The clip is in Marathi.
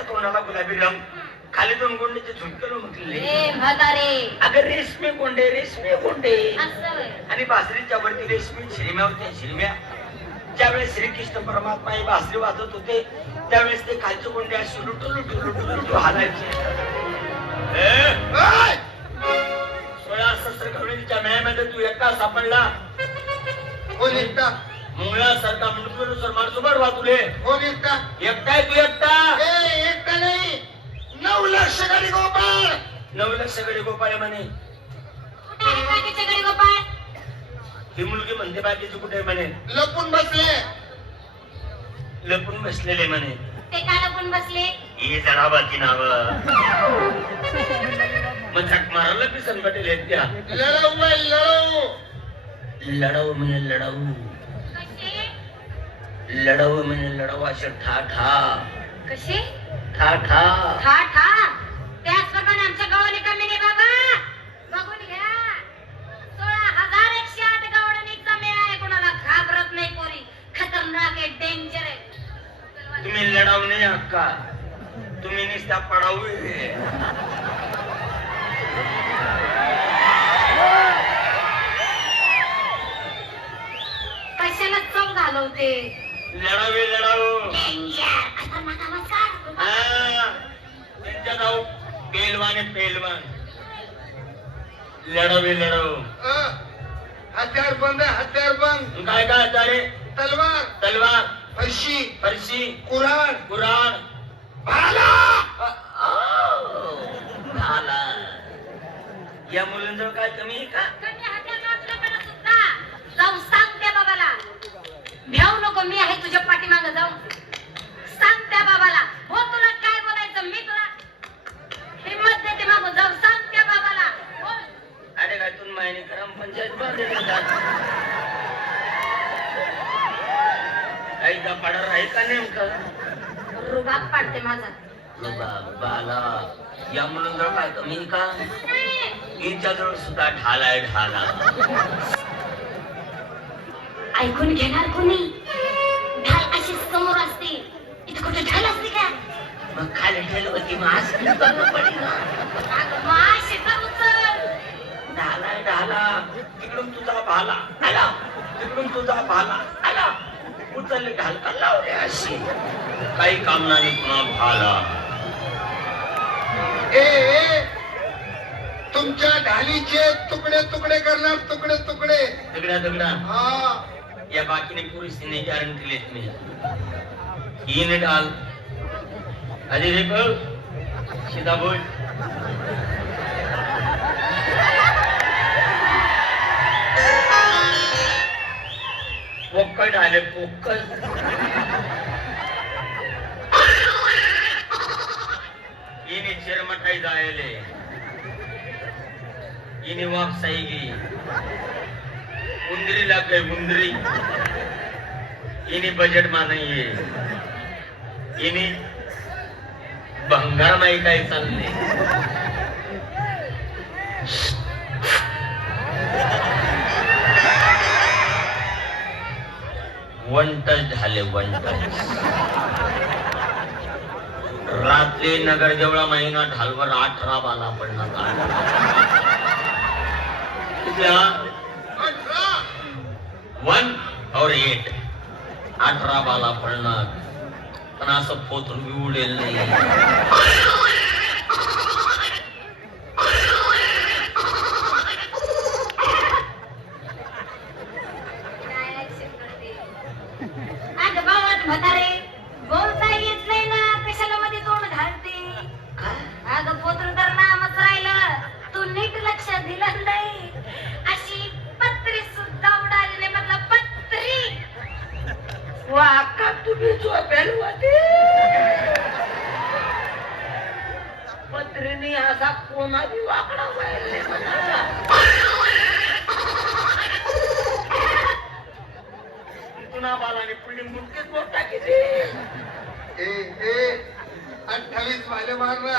तिच्या तोंडाला गुलाबी रंग. खाली दोन गोंडीचे झुंकलो म्हटले अगं रेशमी गोंडे रेशमी गोंडे. असं. आणि बासरीच्या वरती रेशमी शिरम्या होत्या शिरम्या. ज्यावेळेस श्रीकृष्ण परमात्मा ही बासरी वाजत होते त्यावेळेस ते खालचे गोंडे अशी लुटू लुटू लुटू लुटू हालायचे! सोळा शस्त्र कवळीच्या मेळ्यामध्ये तू एकटा सापडला. कोण एकटा? मुंगळासारखा मृत्यूनुसार माणसं बडवा तुले. कोण एकटा? एकटाय तू एकटा. नऊ लक्ष गाडी गोपाळ नऊ लक्ष गडी गोपाळ म्हणे. कुठे आहे बाकीचे गडी गोपाळ ही मुलगी म्हणते बाकीची कुठे म्हणे? लपून बसले. लपून बसलेले म्हणे. ते का लपून बसले? ही जडाबाची नाव. मग झक मारायला बी संकटेल आहेत त्या? लढवू बाई लढवू लढाऊ म्हणे लढाऊ. कसे? लढाऊ म्हणे लढाऊ असे ठा ठा. कसे? ठा ठा ठा ठा त्याचप्रमाणे आमच्या गावाने कमी नाही बाबा. बघून घ्या. सोळा हजार एकशे आठ गावडणीचा मेळा आहे. कोणाला घाबरत नाही पोरी. खतरनाक आहे डेंजर आहे. तुम्ही लढाऊ नाही अक्का. तुम्ही नुसत्या पडाऊ लढावे लढाऊ अ, हत्यार बंद आहे, हत्यार बंद. काय काय तारे तलवार. तलवार. फरशी. फरशी. कुऱ्हाड. कुराण भाला. झाला या मुलांजवळ काय कमी आहे का? जाऊन सांग त्या बाबाला. भेऊ नको मी आहे तुझ्या पाठीमागं जाऊन सांग त्या बाबाला हो तुला काय बोलायचं मी तुला हिम्मत देते मागून जाऊन सांग त्या बाबाला बोल. अरे माहिती ग्रामपंचायत का काही पडार आहे का नेमकं? रुबाब पाडते माझा. बाबा, बाला. या मुलांजवळ काय कमी आहे का? नाही. यांच्याजवळ सुद्धा ढालाय ढाला ऐकून घेणार कोणी? ढाल अशी समोर असते. इथे कुठे ढाल असते का मग खाली ठेवलं मग असं पडेल ना. अगं, मग अशी तर उचल. ढालाय ढाला तिकडून तुझा भाला आला. तिकडून तुझा भाला आला. उचलले घाल का लावले अशी. काही काम नाही पुन्हा भाला. ए ए, तुमच्या ढालीचे तुकडे तुकडे करणार तुकडे तुकडे. दगडा दगडा. हा. या बाकीने पुरुषीने गॅरंटी लेत नाही हिने डाल. अरे रे बघ सीधा बोल पोक्कळ डाले पोक्कळ हिने चिरमटाई जायले. हिने वापसाई गी उंदरी लाग गई उंदरी. इनी बजेट मा नाहीये इनी भंगार माही काय चालले. वन टच झाले वन टच रात्री नगर जेवढा महिना ढालवर अठरा बाला? अठरा. वन और एट अठरा बाला पडणार पण असं बी उडेल नाही. अगं, म्हातारे, बोलता येत नाही ना कशाला मध्ये तोंड घालते? अगं पोत्र तर नामच राहिलं तू नीट लक्ष दिलं नाही. अशी पत्री सुद्धा उडाली नाही म्हटलं पत्री. वाका तुम्ही झोपेल होते पत्रिनी असा कोणा वाकडा व्हायला आपली मुटकी मोठा किती? ए ए अठ्ठावीस वाले मारला.